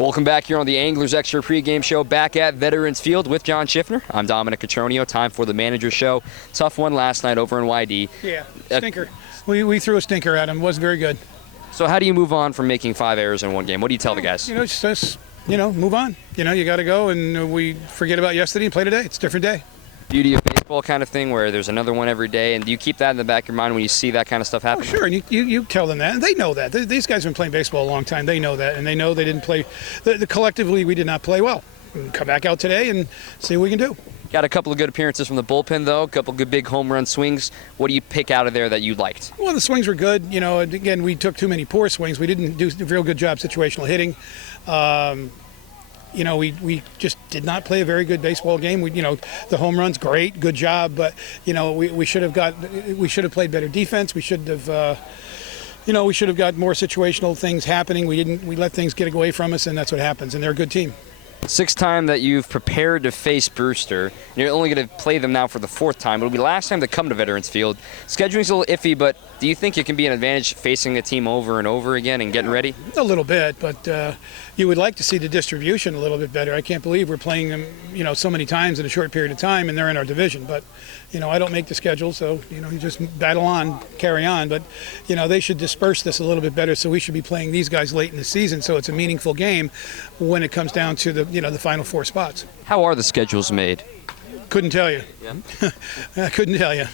Welcome back here on the Anglers Extra pregame show, back at Veterans Field with John Schiffner. I'm Dominic Cotroneo. Time for the manager show. Tough one last night over in YD. Yeah, stinker. We threw a stinker at him. It wasn't very good. So how do you move on from making 5 errors in one game? What do you tell the guys? Just move on. You got to go, and we forget about yesterday and play today. It's a different day. Beauty of baseball kind of thing where there's another one every day, and do you keep that in the back of your mind when you see that kind of stuff happen? Oh, sure, and you tell them that, and they know that. These guys have been playing baseball a long time. They know that, and they know they didn't play. Collectively, we did not play well. Come back out today and see what we can do. Got a couple of good appearances from the bullpen, though. A couple good big home run swings. What do you pick out of there that you liked? Well, the swings were good. Again, we took too many poor swings. We didn't do a real good job situational hitting. We just did not play a very good baseball game. The home run's great, good job, but we should have played better defense. We should have got more situational things happening. We let things get away from us, and that's what happens. And they're a good team. Sixth time that you've prepared to face Brewster, and you're only going to play them now for the fourth time. It'll be the last time they come to Veterans Field. Scheduling's a little iffy, but do you think it can be an advantage facing a team over and over again and getting ready? A little bit, but you would like to see the distribution a little bit better. I can't believe we're playing them, so many times in a short period of time, and they're in our division. But, I don't make the schedule, so, you just battle on, carry on. But, they should disperse this a little bit better, so we should be playing these guys late in the season, so it's a meaningful game when it comes down to the final 4 spots. How are the schedules made? Couldn't tell you. Yeah. I couldn't tell you.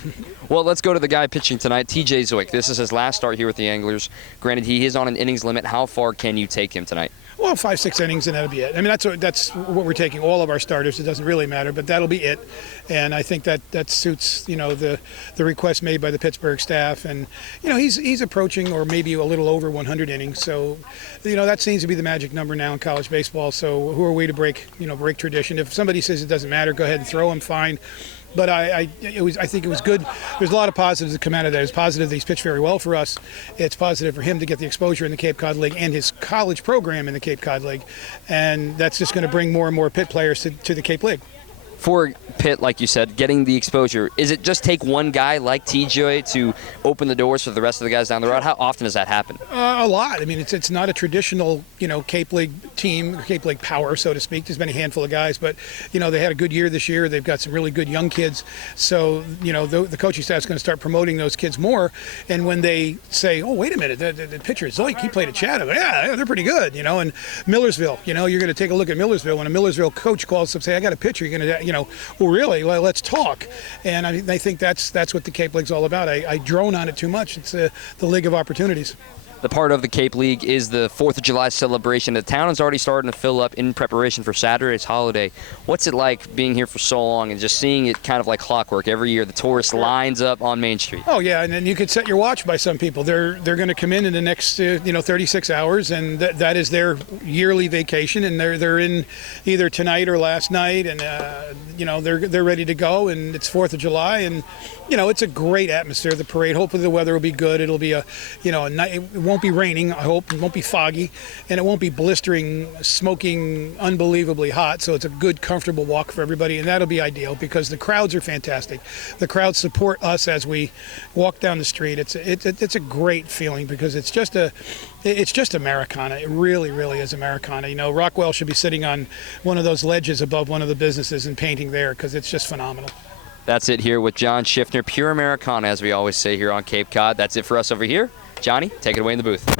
Well, let's go to the guy pitching tonight, TJ Zoik. This is his last start here with the Anglers. Granted, he is on an innings limit. How far can you take him tonight? Well, 5-6 innings, and that'll be it. I mean, that's what we're taking all of our starters. It doesn't really matter, but that'll be it. And I think that suits, the request made by the Pittsburgh staff. And, he's approaching or maybe a little over 100 innings. So, that seems to be the magic number now in college baseball. So who are we to break tradition? If somebody says it doesn't matter, go ahead and throw him, fine. But I think it was good. There's a lot of positives that come out of that. It's positive that he's pitched very well for us. It's positive for him to get the exposure in the Cape Cod League and his college program in the Cape Cod League. And that's just going to bring more and more Pitt players to the Cape League. For Pitt, like you said, getting the exposure, is it just take one guy like TJ to open the doors for the rest of the guys down the road? How often does that happen? A lot. I mean, it's not a traditional, Cape League team, Cape League power, so to speak. There's been a handful of guys, but, they had a good year this year. They've got some really good young kids. So, the coaching staff's going to start promoting those kids more. And when they say, oh, wait a minute, the pitcher, Zoik, he played at Chatham. Yeah, they're pretty good, And Millersville, you're going to take a look at Millersville. When a Millersville coach calls up, say, I got a pitcher, you're going to, well, really, well, let's talk. And I think that's what the Cape League's all about. I drone on it too much. It's the league of opportunities. The part of the Cape League is the 4th of July celebration. The town is already starting to fill up in preparation for Saturday's holiday. What's it like being here for so long and just seeing it kind of like clockwork? Every year the tourist lines up on Main Street. Oh, yeah, and then you could set your watch by some people. They're going to come in the next 36 hours, and that is their yearly vacation, and they're in either tonight or last night, and they're ready to go, and it's 4th of July, and it's a great atmosphere. The parade. Hopefully the weather will be good. It'll be a night. It won't be raining, I hope. It won't be foggy, and it won't be blistering, smoking, unbelievably hot. So it's a good, comfortable walk for everybody, and that'll be ideal because the crowds are fantastic. The crowds support us as we walk down the street. It's a great feeling because it's just Americana. It really, really is Americana. Rockwell should be sitting on one of those ledges above one of the businesses and painting there because it's just phenomenal. That's it here with John Schiffner, pure Americana, as we always say here on Cape Cod. That's it for us over here. Johnny, take it away in the booth.